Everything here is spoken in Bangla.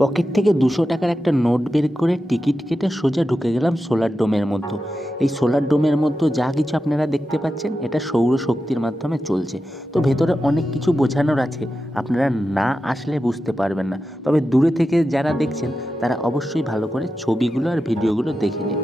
পকেট থেকে 200 টাকার একটা নোট বের করে টিকিট কেটে সোজা ঢুকে গেলাম সোলার ডোমের মধ্যে। এই সোলার ডোমের মধ্যে যা কিছু আপনারা দেখতে পাচ্ছেন এটা সৌরশক্তির মাধ্যমে চলছে। তো ভেতরে অনেক কিছু বোঝানোর আছে, আপনারা না আসলে বুঝতে পারবেন না। তবে দূরে থেকে যারা দেখছেন তারা অবশ্যই ভালো করে ছবিগুলো আর ভিডিওগুলো দেখে নিন।